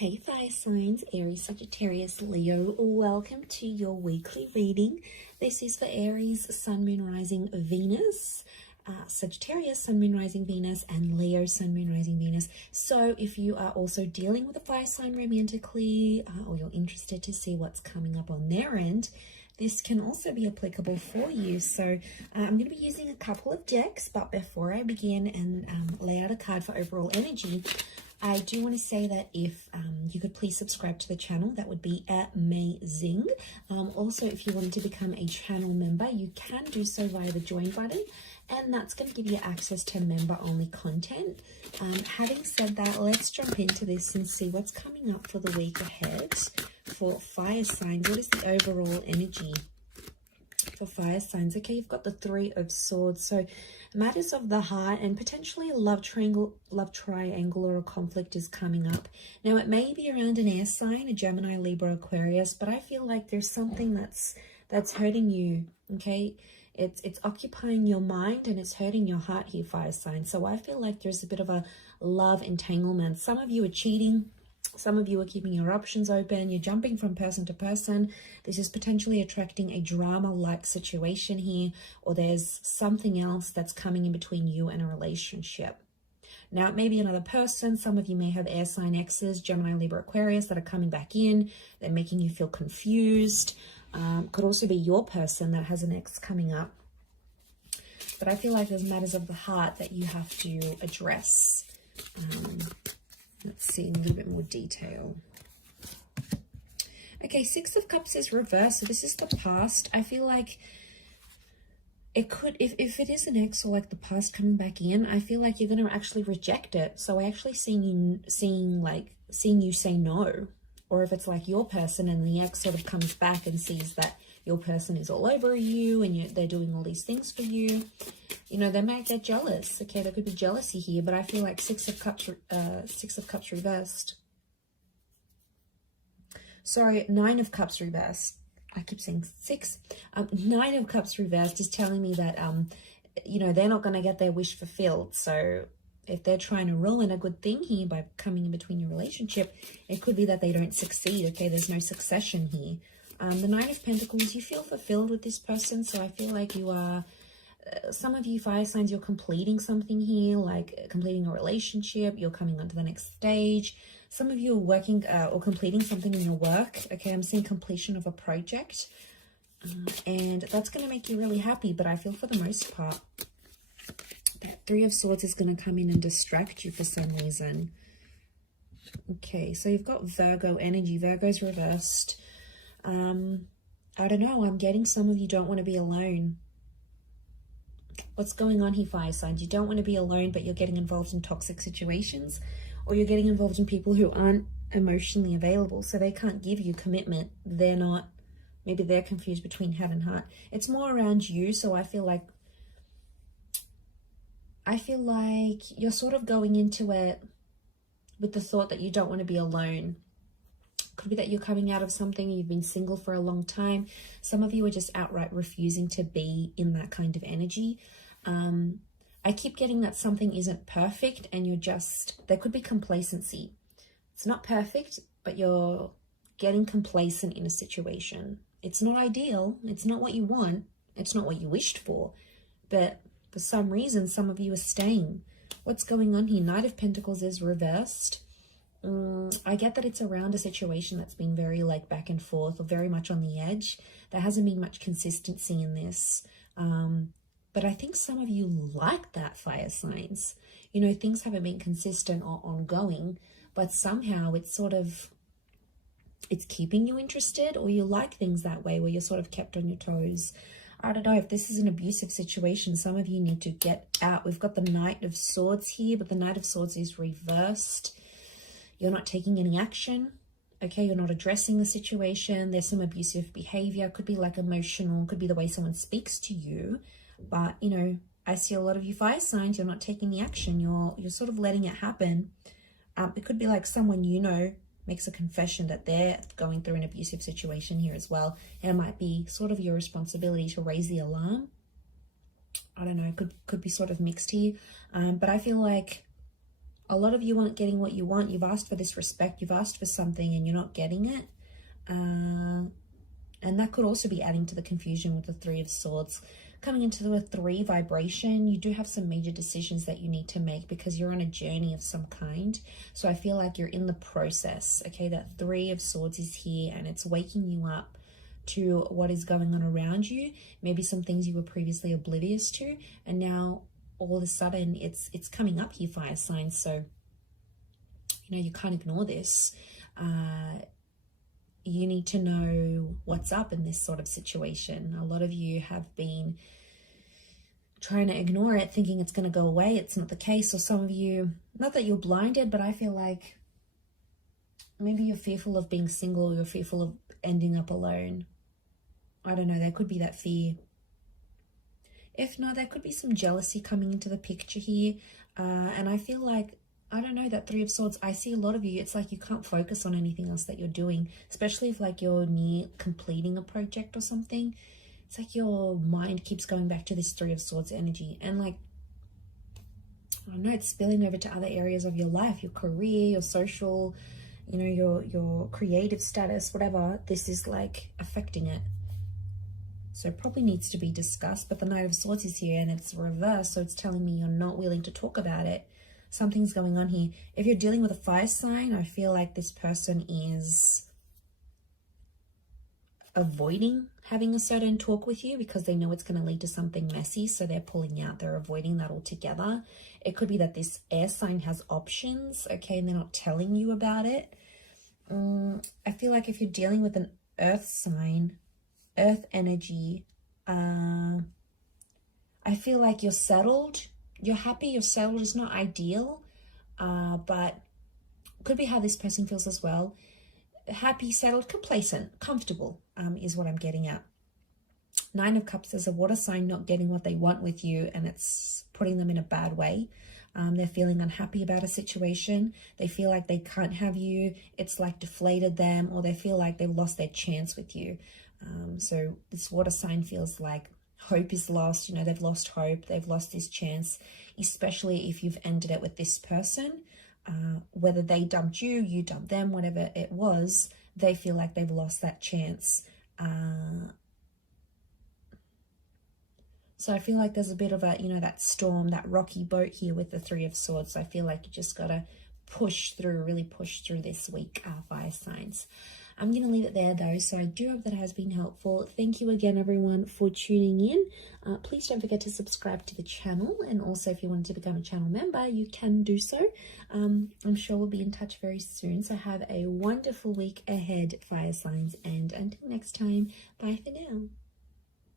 Hey fire signs, Aries, Sagittarius, Leo, welcome to your weekly reading. This is for Aries, Sun, Moon, Rising, Venus, Sagittarius, Sun, Moon, Rising, Venus, and Leo, Sun, Moon, Rising, Venus. So if you are also dealing with a fire sign romantically, or you're interested to see what's coming up on their end, this can also be applicable for you. So I'm going to be using a couple of decks, but before I begin and lay out a card for overall energy, I do want to say that if you could please subscribe to the channel, that would be amazing. Also, if you wanted to become a channel member, you can do so via the join button, and that's going to give you access to member-only content. Having said that, let's jump into this and see what's coming up for the week ahead for fire signs. What is the overall energy for fire signs? Okay, you've got the Three of Swords, so matters of the heart and potentially a love triangle or a conflict is coming up. Now it may be around an air sign, a Gemini, Libra, Aquarius, but I feel like there's something that's hurting you. Okay, it's occupying your mind and it's hurting your heart here, fire sign. So I feel like there's a bit of a love entanglement. Some of you are cheating. Some of you are keeping your options open. You're jumping from person to person. This is potentially attracting a drama-like situation here, or there's something else that's coming in between you and a relationship. Now, it may be another person. Some of you may have air sign exes, Gemini, Libra, Aquarius, that are coming back in. They're making you feel confused. Could also be your person that has an ex coming up. But I feel like there's matters of the heart that you have to address. Let's see in a little bit more detail. Okay, Six of Cups is reversed. So this is the past. I feel like it could, if it is an ex or like the past coming back in, I feel like you're going to actually reject it. So I actually seeing you say no. Or if it's like your person and the ex sort of comes back and sees that your person is all over you and they're doing all these things for you, you know, they might get jealous. Okay, there could be jealousy here, but I feel like Six of Cups reversed. Sorry, Nine of Cups reversed. I keep saying six. Nine of Cups reversed is telling me that, you know, they're not going to get their wish fulfilled. So if they're trying to ruin a good thing here by coming in between your relationship, it could be that they don't succeed. Okay, there's no succession here. The Nine of Pentacles, you feel fulfilled with this person. So I feel like you are, some of you fire signs, you're completing something here, like completing a relationship. You're coming on to the next stage. Some of you are working or completing something in your work. Okay, I'm seeing completion of a project. And that's going to make you really happy. But I feel for the most part, that Three of Swords is going to come in and distract you for some reason. Okay, so you've got Virgo energy. Virgo's reversed. I don't know. I'm getting some of you don't want to be alone. What's going on here, fire signs? You don't want to be alone, but you're getting involved in toxic situations, or you're getting involved in people who aren't emotionally available, so they can't give you commitment. They're not, maybe they're confused between head and heart. It's more around you, so I feel like you're sort of going into it with the thought that you don't want to be alone. Could be that you're coming out of something, you've been single for a long time. Some of you are just outright refusing to be in that kind of energy. I keep getting that something isn't perfect and you're just, there could be complacency. It's not perfect, but you're getting complacent in a situation. It's not ideal. It's not what you want. It's not what you wished for. But for some reason, some of you are staying. What's going on here? Knight of Pentacles is reversed. I get that it's around a situation that's been very like back and forth or very much on the edge. There hasn't been much consistency in this. But I think some of you like that, fire signs. You know, things haven't been consistent or ongoing, but somehow it's sort of, it's keeping you interested, or you like things that way where you're sort of kept on your toes. I don't know if this is an abusive situation. Some of you need to get out. We've got the Knight of Swords here, but the Knight of Swords is reversed. You're not taking any action. Okay, you're not addressing the situation. There's some abusive behavior. Could be like emotional. Could be the way someone speaks to you. But, you know, I see a lot of you fire signs. You're not taking the action. You're sort of letting it happen. It could be like someone you know makes a confession that they're going through an abusive situation here as well. And it might be sort of your responsibility to raise the alarm. I don't know. Could be sort of mixed here. But I feel like A lot of you aren't getting what you want. You've asked for this respect. You've asked for something and you're not getting it. And that could also be adding to the confusion with the Three of Swords. Coming into the 3 vibration, you do have some major decisions that you need to make because you're on a journey of some kind. So I feel like you're in the process, okay? That 3 of Swords is here and it's waking you up to what is going on around you. Maybe some things you were previously oblivious to, and now all of a sudden it's coming up here, fire signs. So, you know, you can't ignore this. You need to know what's up in this sort of situation. A lot of you have been trying to ignore it, thinking it's going to go away. It's not the case. Or some of you, not that you're blinded, but I feel like maybe you're fearful of being single. You're fearful of ending up alone. I don't know. There could be that fear. If not, there could be some jealousy coming into the picture here. And I feel like, I don't know, that 3 of Swords, I see a lot of you, it's like you can't focus on anything else that you're doing, especially if like you're near completing a project or something. It's like your mind keeps going back to this 3 of Swords energy. And like, I don't know, it's spilling over to other areas of your life, your career, your social, you know, your creative status, whatever. This is like affecting it. So it probably needs to be discussed. But the Knight of Swords is here and it's reversed. So it's telling me you're not willing to talk about it. Something's going on here. If you're dealing with a fire sign, I feel like this person is avoiding having a certain talk with you because they know it's going to lead to something messy. So they're pulling out. They're avoiding that altogether. It could be that this air sign has options, okay, and they're not telling you about it. I feel like if you're dealing with an earth sign, earth energy, I feel like you're settled. You're happy, you're settled. It's not ideal, but could be how this person feels as well. Happy, settled, complacent, comfortable is what I'm getting at. 9 of Cups is a water sign not getting what they want with you, and it's putting them in a bad way. They're feeling unhappy about a situation. They feel like they can't have you. It's like deflated them, or they feel like they've lost their chance with you. So this water sign feels like hope is lost. You know, they've lost hope. They've lost this chance, especially if you've ended it with this person. Whether they dumped you, you dumped them, whatever it was, they feel like they've lost that chance. So I feel like there's a bit of a, you know, that storm, that rocky boat here with the 3 of Swords. I feel like you just got to push through, really push through this week, fire signs. I'm going to leave it there though, so I do hope that has been helpful. Thank you again, everyone, for tuning in. Please don't forget to subscribe to the channel, and also if you want to become a channel member, you can do so. I'm sure we'll be in touch very soon, so have a wonderful week ahead, fire signs, and until next time, bye for now.